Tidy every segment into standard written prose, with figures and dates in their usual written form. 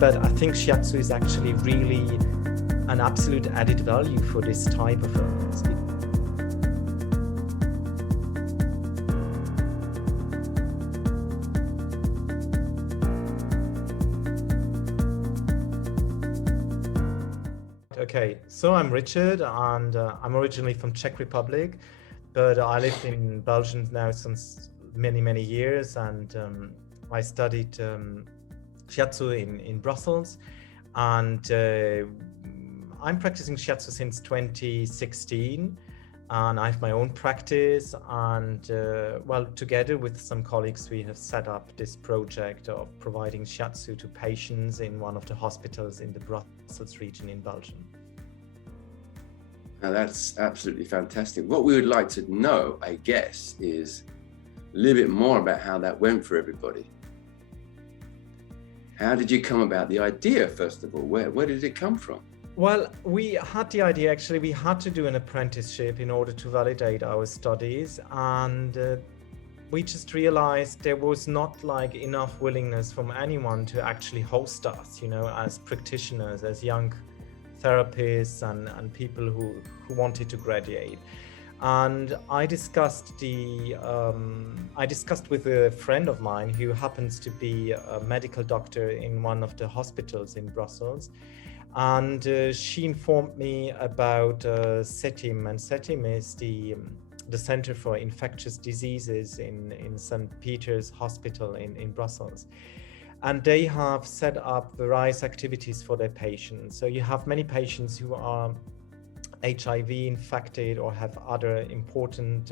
but I think Shiatsu is actually really an absolute added value for this type of illness. Okay, so I'm Richard, and I'm originally from Czech Republic, but I lived in Belgium now since many years, and I studied Shiatsu in Brussels, and I'm practicing Shiatsu since 2016, and I have my own practice, and well, together with some colleagues, we have set up this project of providing Shiatsu to patients in one of the hospitals in the Brussels region in Belgium. Now that's absolutely fantastic. What we would like to know, I guess, is a little bit more about how that went for everybody. How did you come about the idea, first of all? Where did it come from? Well, we had the idea, actually, we had to do an apprenticeship in order to validate our studies, and we just realized there was not like enough willingness from anyone to actually host us, you know, as practitioners, as young therapists and people who wanted to graduate. And I discussed with a friend of mine who happens to be a medical doctor in one of the hospitals in Brussels, and she informed me about CETIM, and CETIM is the Center for Infectious Diseases in St. Peter's Hospital in Brussels. And they have set up various activities for their patients. So you have many patients who are HIV infected or have other important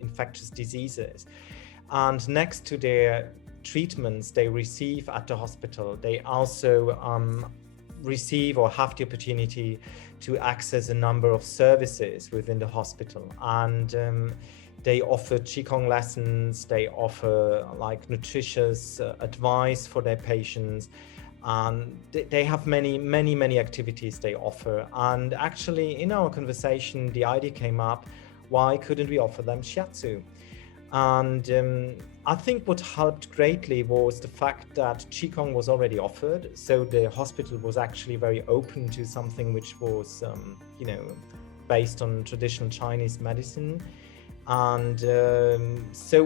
infectious diseases. And next to their treatments they receive at the hospital, they also receive or have the opportunity to access a number of services within the hospital. And they offer Qigong lessons, they offer like nutritious advice for their patients, and they have many activities they offer. And actually in our conversation, the idea came up, why couldn't we offer them Shiatsu? And I think what helped greatly was the fact that Qigong was already offered. So the hospital was actually very open to something which was, you know, based on traditional Chinese medicine. And so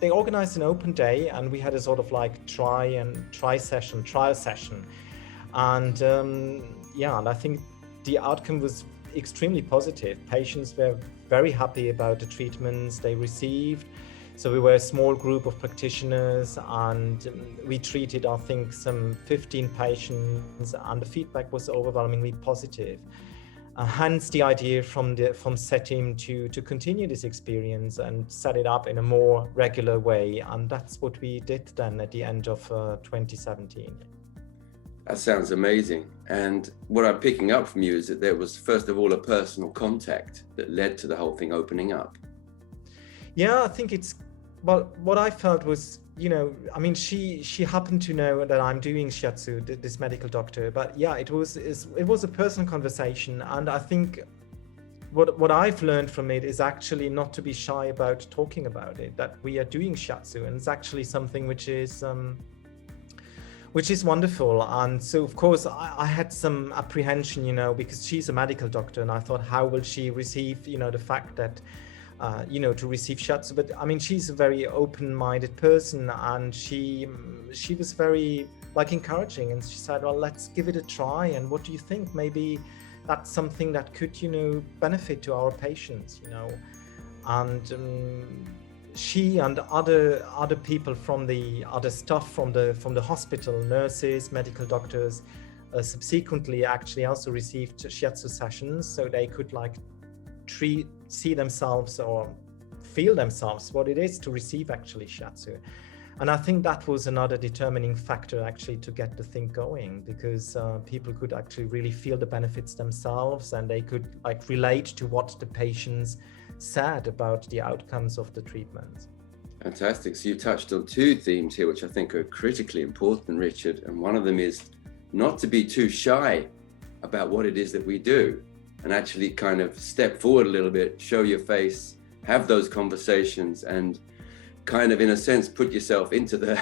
they organized an open day, and we had a sort of like trial session. And yeah, and I think the outcome was extremely positive. Patients were very happy about the treatments they received. So we were a small group of practitioners, and we treated, I think, some 15 patients, and the feedback was overwhelmingly positive. Hence the idea from CETIM to continue this experience and set it up in a more regular way. And that's what we did then at the end of 2017. That sounds amazing. And what I'm picking up from you is that there was, first of all, a personal contact that led to the whole thing opening up. Yeah, I think it's, well, what I felt was, you know, I mean, she happened to know that I'm doing Shiatsu, this medical doctor, but yeah, it was a personal conversation. And I think what I've learned from it is actually not to be shy about talking about it, that we are doing Shiatsu, and it's actually something which is wonderful. And so of course I had some apprehension, you know, because she's a medical doctor, and I thought, how will she receive, you know, the fact that you know, to receive Shiatsu? But I mean, she's a very open-minded person, and she was very like encouraging, and she said, well, let's give it a try, and what do you think? Maybe that's something that could, you know, benefit to our patients, you know. And she and other people from the other staff from the hospital, nurses, medical doctors, subsequently actually also received Shiatsu sessions, so they could like see themselves or feel themselves what it is to receive actually Shiatsu. And I think that was another determining factor actually to get the thing going, because people could actually really feel the benefits themselves, and they could like relate to what the patients said about the outcomes of the treatment. Fantastic. So you touched on two themes here, which I think are critically important, Richard. And one of them is not to be too shy about what it is that we do, and actually kind of step forward a little bit, show your face, have those conversations, and kind of, in a sense, put yourself into the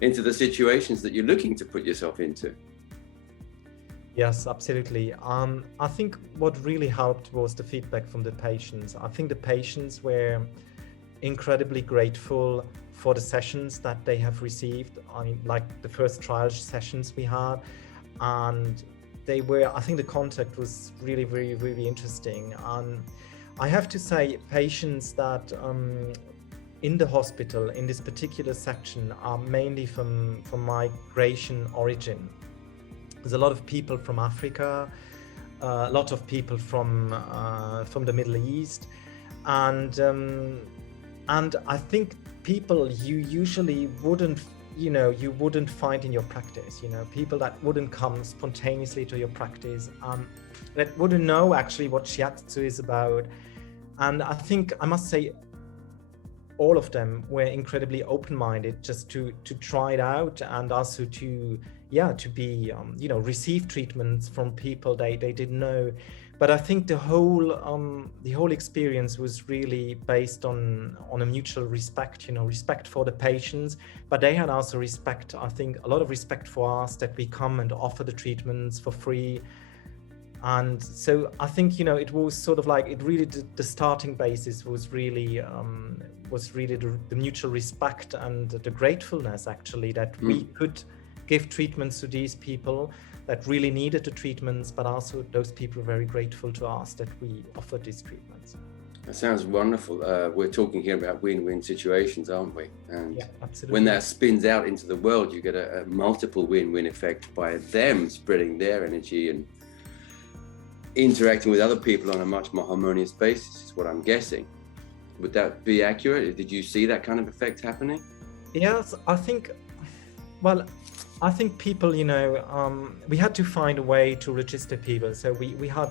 into the situations that you're looking to put yourself into. Yes, absolutely. I think what really helped was the feedback from the patients. I think the patients were incredibly grateful for the sessions that they have received. I mean, like the first trial sessions we had, and I think the contact was really, really, really interesting. And I have to say, patients that in the hospital, in this particular section, are mainly from migration origin. There's a lot of people from Africa, a lot of people from the Middle East, and I think people you usually wouldn't find in your practice. People that wouldn't come spontaneously to your practice, that wouldn't know actually what Shiatsu is about. And I think I must say, all of them were incredibly open-minded just to try it out, and also to be receive treatments from people they didn't know. But I think the whole experience was really based on a mutual respect, respect for the patients, but they had also respect, I think a lot of respect for us, that we come and offer the treatments for free. And so I think it was sort of like, it really, the starting basis was really the mutual respect and the gratefulness, actually, that we could give treatments to these people that really needed the treatments, but also those people were very grateful to us that we offered these treatments. That sounds wonderful. We're talking here about win-win situations, aren't we? And yeah, absolutely. When that spins out into the world, you get a multiple win-win effect by them spreading their energy and interacting with other people on a much more harmonious basis, is what I'm guessing. Would that be accurate? Did you see that kind of effect happening? Yes, I think people, we had to find a way to register people. So we had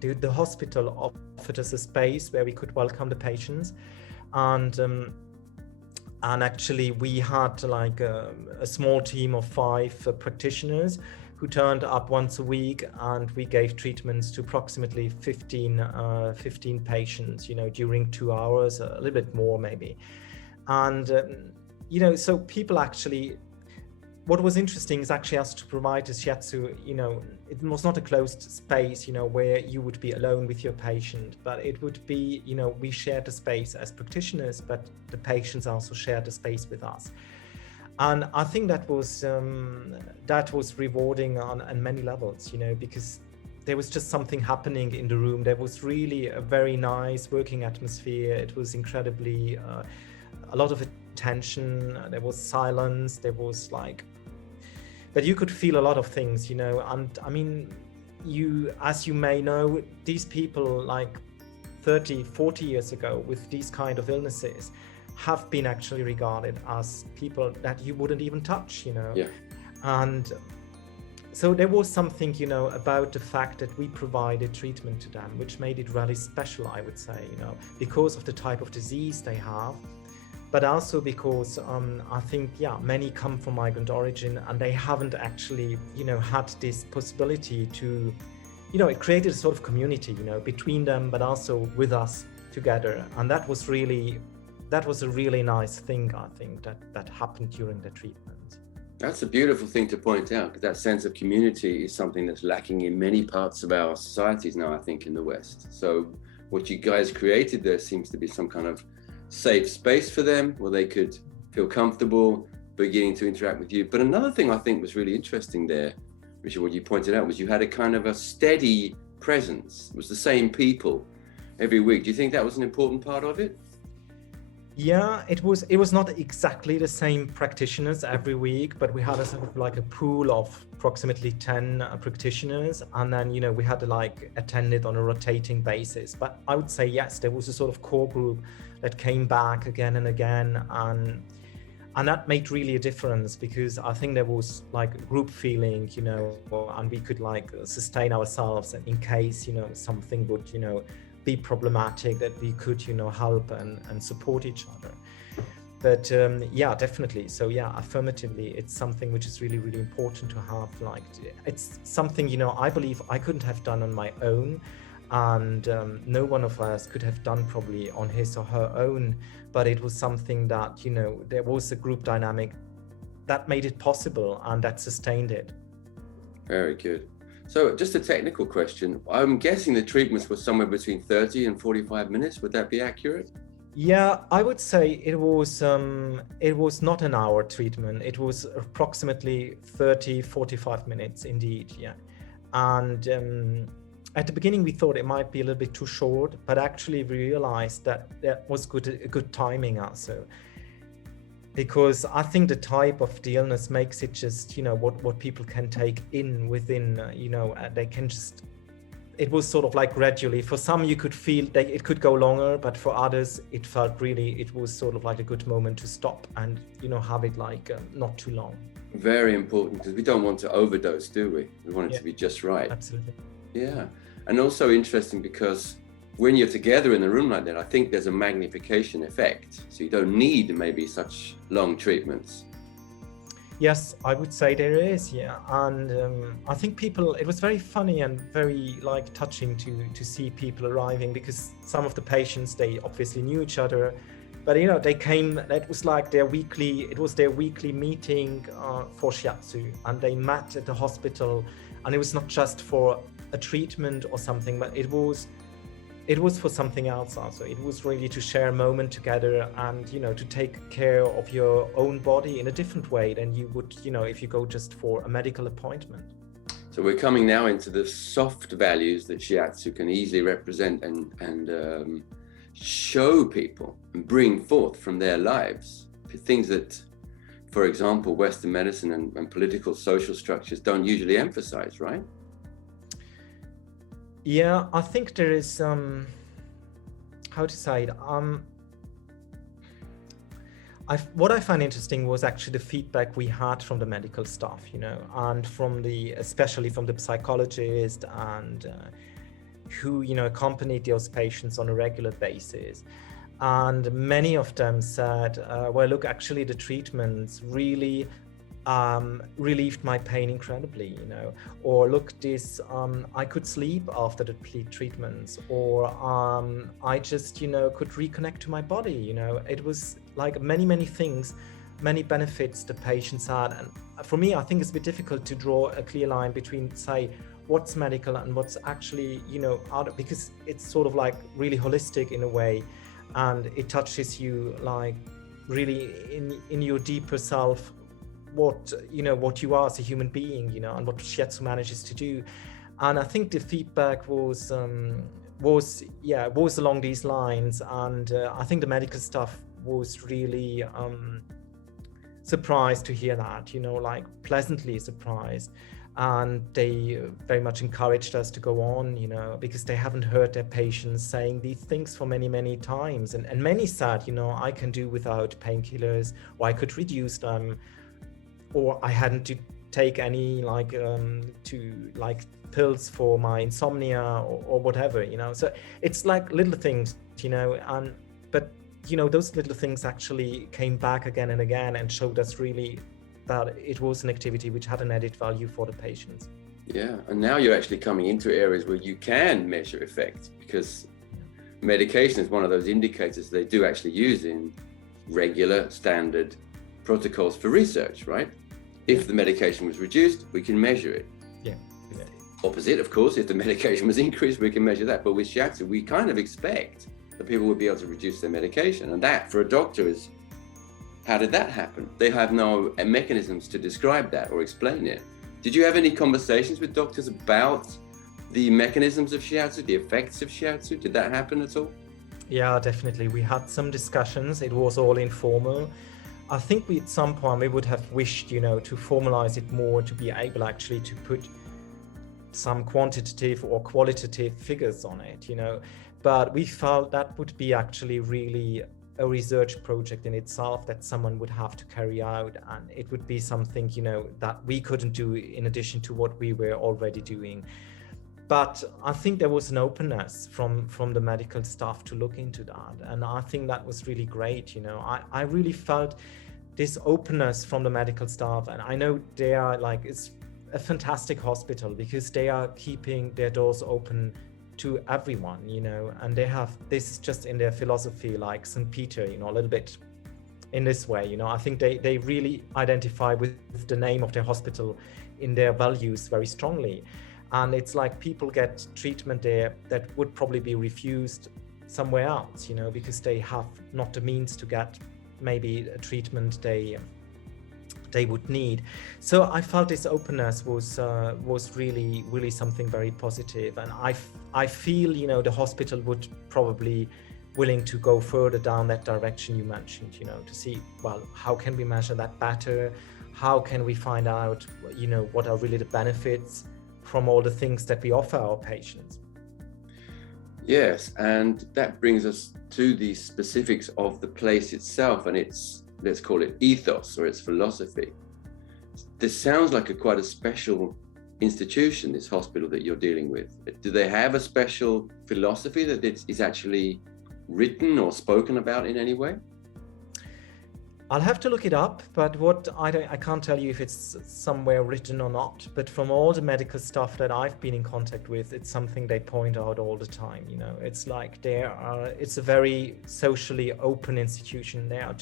the hospital offered us a space where we could welcome the patients, and actually we had a small team of 5 practitioners who turned up once a week, and we gave treatments to approximately 15 patients, during 2 hours, a little bit more maybe. And so people actually, what was interesting is actually us to provide this Shiatsu, it was not a closed space, where you would be alone with your patient, but it would be, we shared the space as practitioners, but the patients also shared the space with us. And I think that was rewarding on many levels, because there was just something happening in the room. There was really a very nice working atmosphere. It was incredibly, a lot of attention. There was silence. There was but you could feel a lot of things, and I mean, as you may know, these people 30, 40 years ago with these kind of illnesses have been actually regarded as people that you wouldn't even touch, Yeah. And so there was something, about the fact that we provided treatment to them, which made it really special, I would say, because of the type of disease they have, but also because I think, many come from migrant origin, and they haven't actually, had this possibility to, it created a sort of community, between them, but also with us together. And that was a really nice thing, I think, that happened during the treatment. That's a beautiful thing to point out, because that sense of community is something that's lacking in many parts of our societies now, I think, in the West. So what you guys created there seems to be some kind of safe space for them where they could feel comfortable beginning to interact with you. But another thing I think was really interesting there, Richard, what you pointed out, was you had a kind of a steady presence. It was the same people every week. Do you think that was an important part of it? Yeah, it was not exactly the same practitioners every week, but we had a sort of a pool of approximately 10 practitioners, and then we had to attend it on a rotating basis. But I would say yes, there was a sort of core group that came back again and again, and that made really a difference, because I think there was group feeling, and we could sustain ourselves in case something would be problematic, that we could help and support each other. But yeah, definitely. So yeah, affirmatively, it's something which is really, really important to have. It's something I believe I couldn't have done on my own, and no one of us could have done probably on his or her own, but it was something that, there was a group dynamic that made it possible and that sustained it. Very good. So just a technical question. I'm guessing the treatments were somewhere between 30 and 45 minutes. Would that be accurate? Yeah, I would say it was not an hour treatment. It was approximately 30, 45 minutes indeed, yeah. And at the beginning we thought it might be a little bit too short, but actually we realized that was good timing also. Because I think the type of the illness makes it just, what people can take in within, they can just, it was sort of like gradually. For some, you could feel that it could go longer, but for others, it was sort of like a good moment to stop and, have it like not too long. Very important, because we don't want to overdose, do we? We want it to be just right. Absolutely. Yeah. And also interesting because when you're together in a room like that, I think there's a magnification effect. So you don't need maybe such long treatments. Yes, I would say there is, yeah. And I think it was very funny and very like touching to see people arriving, because some of the patients, they obviously knew each other, but they came, it was their weekly meeting for Shiatsu, and they met at the hospital, and it was not just for a treatment or something, but it was for something else also. It was really to share a moment together and, to take care of your own body in a different way than you would, if you go just for a medical appointment. So we're coming now into the soft values that Shiatsu can easily represent and show people and bring forth from their lives. Things that, for example, Western medicine and political social structures don't usually emphasize, right? Yeah, I think there is, how to say it, what I find interesting was actually the feedback we had from the medical staff, and especially from the psychologists and who, accompanied those patients on a regular basis. And many of them said, well, look, actually the treatments really relieved my pain incredibly, or look, I could sleep after the treatments, or I just, could reconnect to my body, it was like many things, many benefits the patients had. And for me, I think it's a bit difficult to draw a clear line between, say, what's medical and what's actually, because it's sort of like really holistic in a way, and it touches you like really in your deeper self, what you are as a human being, and what Shiatsu manages to do. And I think the feedback was along these lines, and I think the medical staff was really surprised to hear that, like pleasantly surprised, and they very much encouraged us to go on, because they haven't heard their patients saying these things for many times, and many said, I can do without painkillers, or I could reduce them, or I hadn't to take any pills for my insomnia or whatever, So it's like little things, but those little things actually came back again and again and showed us really that it was an activity which had an added value for the patients. Yeah, and now you're actually coming into areas where you can measure effect, because medication is one of those indicators they do actually use in regular standard protocols for research, right? If the medication was reduced, we can measure it. Yeah. Opposite, of course, if the medication was increased, we can measure that. But with Shiatsu, we kind of expect that people would be able to reduce their medication. And that, for a doctor, is, how did that happen? They have no mechanisms to describe that or explain it. Did you have any conversations with doctors about the mechanisms of Shiatsu, the effects of Shiatsu? Did that happen at all? Yeah, definitely. We had some discussions. It was all informal. I think at some point we would have wished, to formalize it more, to be able actually to put some quantitative or qualitative figures on it, but we felt that would be actually really a research project in itself that someone would have to carry out, and it would be something, that we couldn't do in addition to what we were already doing. But I think there was an openness from the medical staff to look into that. And I think that was really great. I really felt this openness from the medical staff. And I know they are it's a fantastic hospital, because they are keeping their doors open to everyone, and they have this just in their philosophy, like St. Peter, a little bit in this way, I think they really identify with the name of their hospital in their values very strongly. And it's like people get treatment there that would probably be refused somewhere else, because they have not the means to get maybe a treatment they would need. So I felt this openness was really something very positive. And I feel, the hospital would probably willing to go further down that direction you mentioned, to see, well, how can we measure that better? How can we find out, what are really the benefits from all the things that we offer our patients? Yes, and that brings us to the specifics of the place itself and its, let's call it ethos or its philosophy. This sounds like quite a special institution, this hospital that you're dealing with. Do they have a special philosophy that is actually written or spoken about in any way? I'll have to look it up, but I can't tell you if it's somewhere written or not. But from all the medical stuff that I've been in contact with, it's something they point out all the time. It's like it's a very socially open institution. They're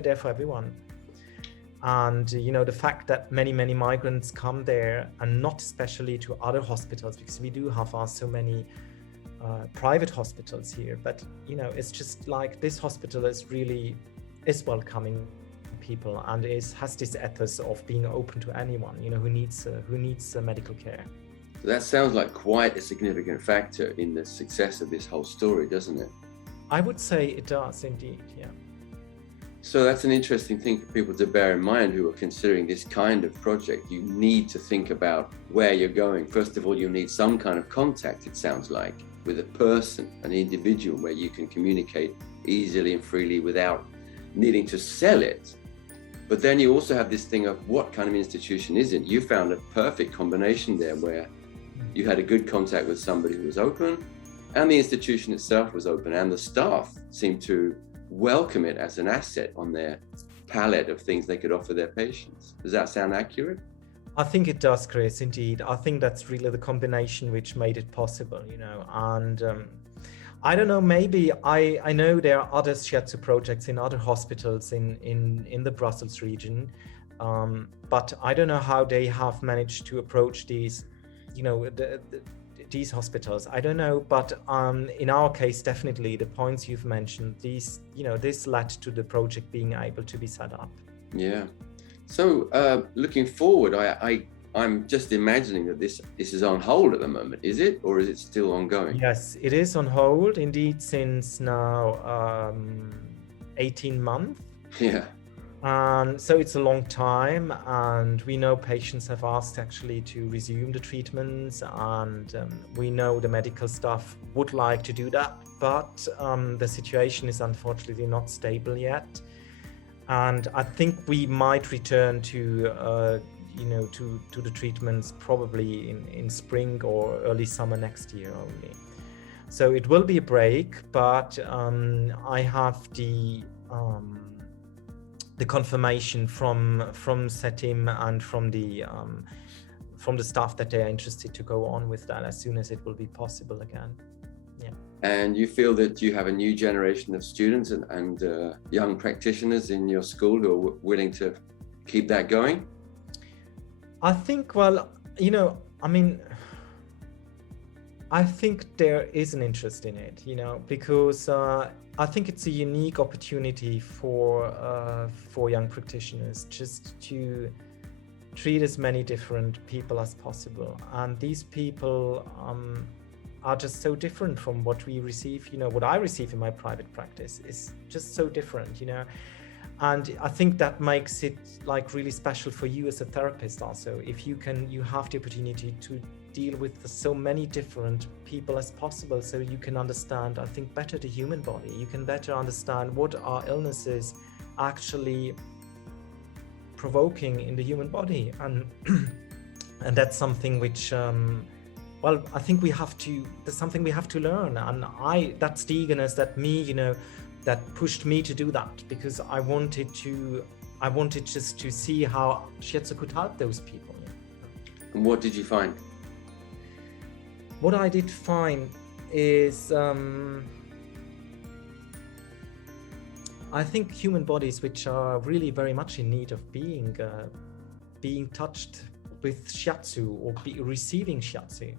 there for everyone. And the fact that many migrants come there, and not especially to other hospitals, because we do have so many private hospitals here. But it's just like this hospital is welcoming people and has this ethos of being open to anyone, who needs medical care. So that sounds like quite a significant factor in the success of this whole story, doesn't it? I would say it does indeed, yeah. So that's an interesting thing for people to bear in mind who are considering this kind of project. You need to think about where you're going. First of all, you need some kind of contact, it sounds like, with a person, an individual, where you can communicate easily and freely without needing to sell it. But then you also have this thing of what kind of institution is it? You found a perfect combination there where you had a good contact with somebody who was open, and the institution itself was open, and the staff seemed to welcome it as an asset on their palette of things they could offer their patients. Does that sound accurate? I think it does, Chris, indeed. I think that's really the combination which made it possible, and I don't know, maybe I know there are other Shiatsu projects in other hospitals in the Brussels region, but I don't know how they have managed to approach these, these hospitals. I don't know, but in our case, definitely the points you've mentioned, this led to the project being able to be set up. Yeah. So looking forward, I'm just imagining that this is on hold at the moment. Is it, or is it still ongoing? Yes, it is on hold indeed since now 18 months. Yeah. So it's a long time, and we know patients have asked actually to resume the treatments, and we know the medical staff would like to do that, but the situation is unfortunately not stable yet. And I think we might return to the treatments probably in spring or early summer next year only. So it will be a break, but I have the confirmation from CETIM and from the staff that they are interested to go on with that as soon as it will be possible again. Yeah. And you feel that you have a new generation of students and young practitioners in your school who are willing to keep that going? I think, well, I think there is an interest in it, because I think it's a unique opportunity for young practitioners just to treat as many different people as possible. And these people are just so different from what we receive, what I receive in my private practice is just so different, And I think that makes it like really special for you as a therapist also, if you have the opportunity to deal with so many different people as possible, so you can understand, I think, better the human body. You can better understand what are illnesses actually provoking in the human body, and that's something which I think that's something we have to learn. And that's the eagerness that that pushed me to do that, because I wanted just to see how Shiatsu could help those people. And what did you find? What I did find is, I think human bodies which are really very much in need of being touched with Shiatsu or receiving Shiatsu,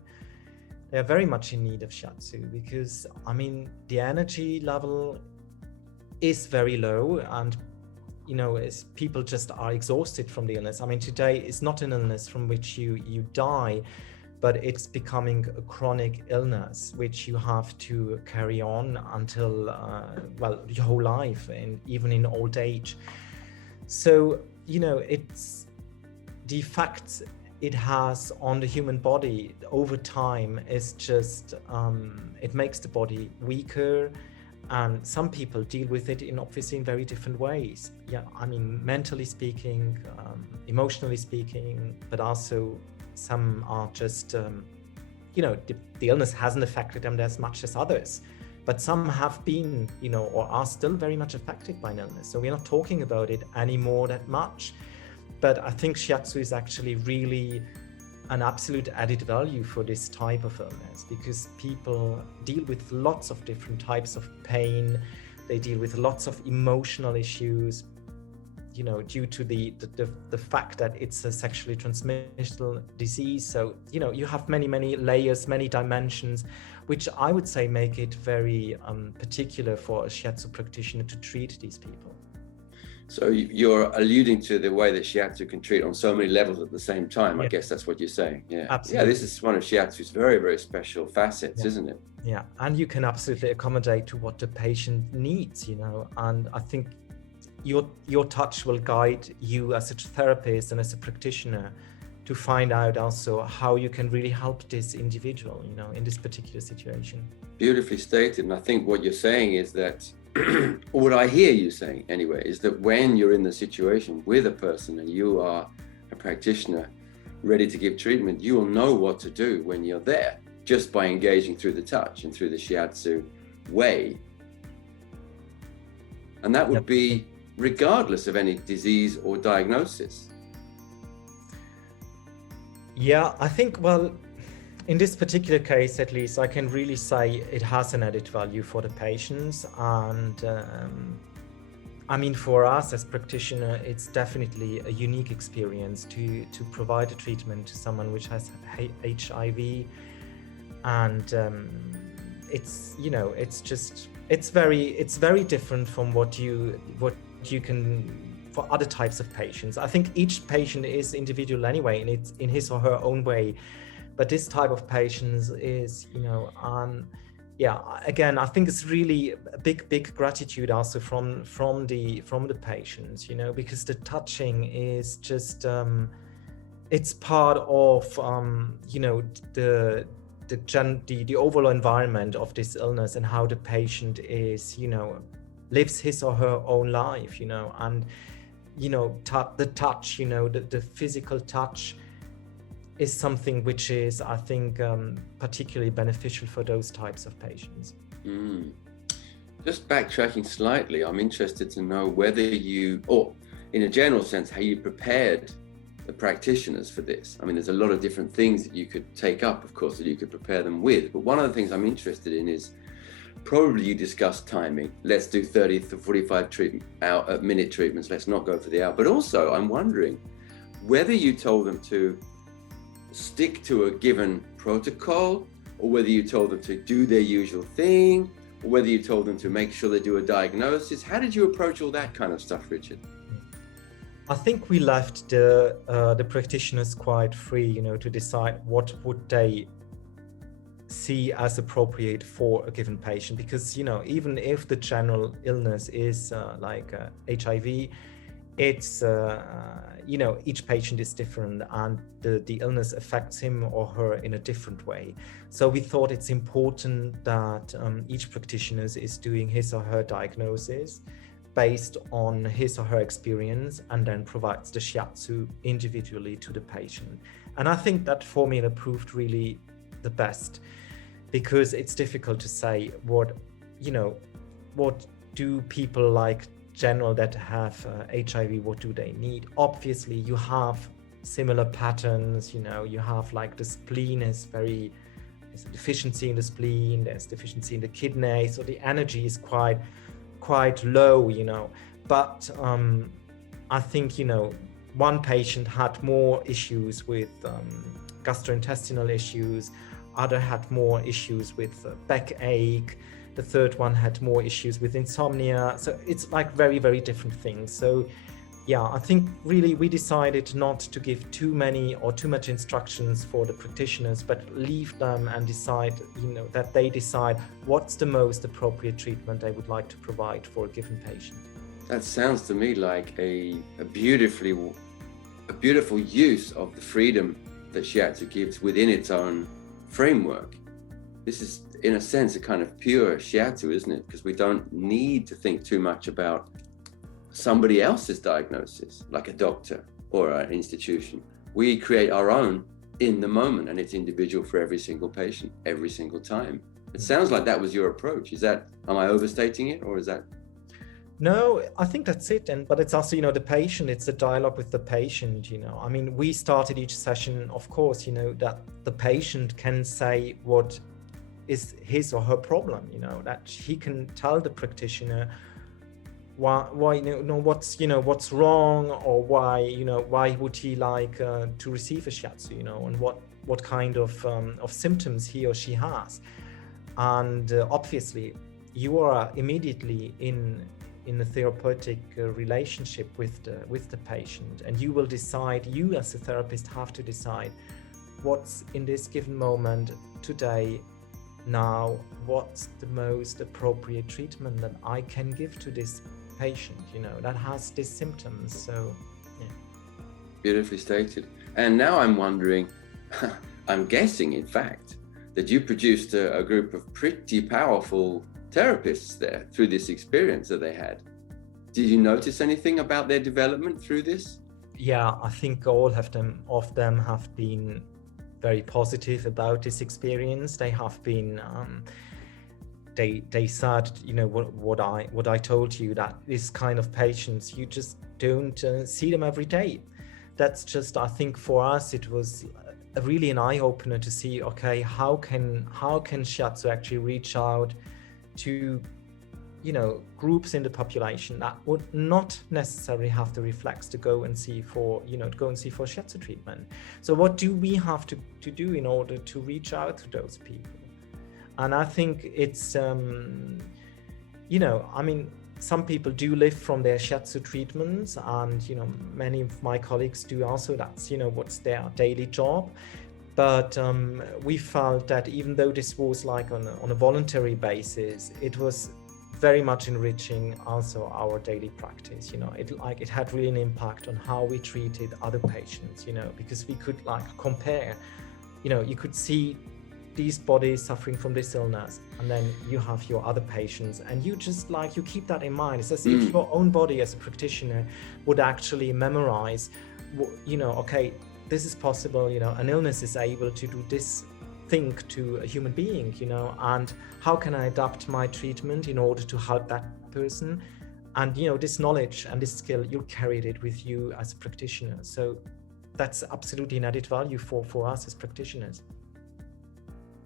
they're very much in need of Shiatsu, because I mean the energy level is very low, and you know, as people just are exhausted from the illness. I mean, today is not an illness from which you die, but it's becoming a chronic illness which you have to carry on until well, your whole life, and even in old age. So you know, it's the effects it has on the human body over time is just it makes the body weaker, and some people deal with it in obviously in very different ways. Yeah, I mean, mentally speaking, emotionally speaking, but also some are just you know, the illness hasn't affected them as much as others, but some have been, you know, or are still very much affected by an illness, so we're not talking about it anymore that much. But I think Shiatsu is actually really an absolute added value for this type of illness, because people deal with lots of different types of pain. They deal with lots of emotional issues, you know, due to the fact that it's a sexually transmissible disease. So, you know, you have many layers, many dimensions, which I would say make it very particular for a Shiatsu practitioner to treat these people. So you're alluding to the way that Shiatsu can treat on so many levels at the same time. Yeah. I guess that's what you're saying. Yeah, absolutely. Yeah, this is one of Shiatsu's very special facets, isn't it? Yeah, and you can absolutely accommodate to what the patient needs, you know. And I think your touch will guide you as a therapist and as a practitioner to find out also how you can really help this individual, you know, in this particular situation. Beautifully stated. And I think what you're saying is that what I hear you saying anyway is that when you're in the situation with a person and you are a practitioner ready to give treatment, you will know what to do when you're there, just by engaging through the touch and through the Shiatsu way. And that would be regardless of any disease or diagnosis. Yeah, I think, well, in this particular case, at least, I can really say it has an added value for the patients. And I mean, for us as practitioner, it's definitely a unique experience to provide a treatment to someone which has HIV. And it's, you know, it's very different from what you can for other types of patients. I think each patient is individual anyway, and it's in his or her own way. But this type of patients is, you know, yeah, again, I think it's really a big gratitude also from the patients, you know, because the touching is just, it's part of, you know, the overall environment of this illness and how the patient is, you know, lives his or her own life, you know, and, you know, the touch, you know, the physical touch is something which is, I think, particularly beneficial for those types of patients. Just backtracking slightly, I'm interested to know whether you, or in a general sense, how you prepared the practitioners for this. I mean, there's a lot of different things that you could take up, of course, that you could prepare them with. But one of the things I'm interested in is probably you discussed timing. Let's do 30 to 45 minute treatments. Let's not go for the hour. But also, I'm wondering whether you told them to stick to a given protocol, or whether you told them to do their usual thing, or whether you told them to make sure they do a diagnosis. How did you approach all that kind of stuff, Richard? I think we left the practitioners quite free, you know, to decide what would they see as appropriate for a given patient, because, you know, even if the general illness is like HIV, it's you know, each patient is different, and the illness affects him or her in a different way. So we thought it's important that each practitioner is doing his or her diagnosis based on his or her experience, and then provides the Shiatsu individually to the patient. And I think that formula proved really the best, because it's difficult to say what, you know, what do people like general that have HIV, what do they need? Obviously, you have similar patterns, you know, you have like the spleen is very, there's a deficiency in the spleen, there's deficiency in the kidney, so the energy is quite low, But I think, one patient had more issues with gastrointestinal issues, other had more issues with backache, the third one had more issues with insomnia. So it's like very, very different things. So yeah, I think really we decided not to give too many or too much instructions for the practitioners, but leave them and decide, that they decide what's the most appropriate treatment they would like to provide for a given patient. That sounds to me like a beautiful use of the freedom that Shiatsu gives within its own framework. This is, in a sense, a kind of pure Shiatsu, isn't it? Because we don't need to think too much about somebody else's diagnosis, like a doctor or an institution. We create our own in the moment, and it's individual for every single patient, every single time. It sounds like that was your approach. Am I overstating it, or is that? No, I think that's it. But it's also, the patient, it's a dialogue with the patient, I mean, we started each session, of course, that the patient can say what is his or her problem, that he can tell the practitioner why what's wrong, or why would he like to receive a Shiatsu, and what kind of symptoms he or she has. And obviously you are immediately in a therapeutic relationship with the patient, and you will decide, you as a therapist have to decide what's in this given moment today, now, what's the most appropriate treatment that I can give to this patient, that has these symptoms. So yeah. Beautifully stated. And now I'm wondering, I'm guessing in fact that you produced a group of pretty powerful therapists there through this experience that they had. Did you notice anything about their development through this? Yeah, I think all of them have been very positive about this experience. They have been they said, what I told you, that this kind of patients, you just don't see them every day. That's just, I think for us, it was really an eye-opener to see, okay, how can Shiatsu actually reach out to, groups in the population that would not necessarily have the reflex to go and see for Shiatsu treatment. So what do we have to do in order to reach out to those people? And I think it's, I mean, some people do live from their Shiatsu treatments, and, many of my colleagues do also. That's, what's their daily job. But we felt that even though this was like on a voluntary basis, it was very much enriching also our daily practice. It had really an impact on how we treated other patients, because we could compare, you could see these bodies suffering from this illness, and then you have your other patients, and you just you keep that in mind. It's as if your own body as a practitioner would actually memorize, okay, this is possible, an illness is able to do this thing to a human being, and how can I adapt my treatment in order to help that person? And this knowledge and this skill, you carried it with you as a practitioner. So that's absolutely an added value for us as practitioners.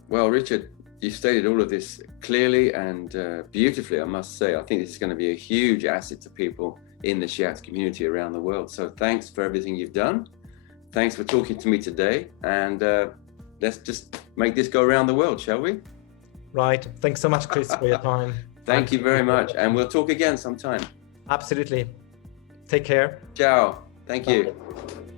Well, Richard, you stated all of this clearly and beautifully, I must say. I think this is going to be a huge asset to people in the Shiatsu community around the world. So thanks for everything you've done. Thanks for talking to me today. And let's just make this go around the world, shall we? Right. Thanks so much, Chris, for your time. Thank you very much. And we'll talk again sometime. Absolutely. Take care. Ciao. Thank you. Bye.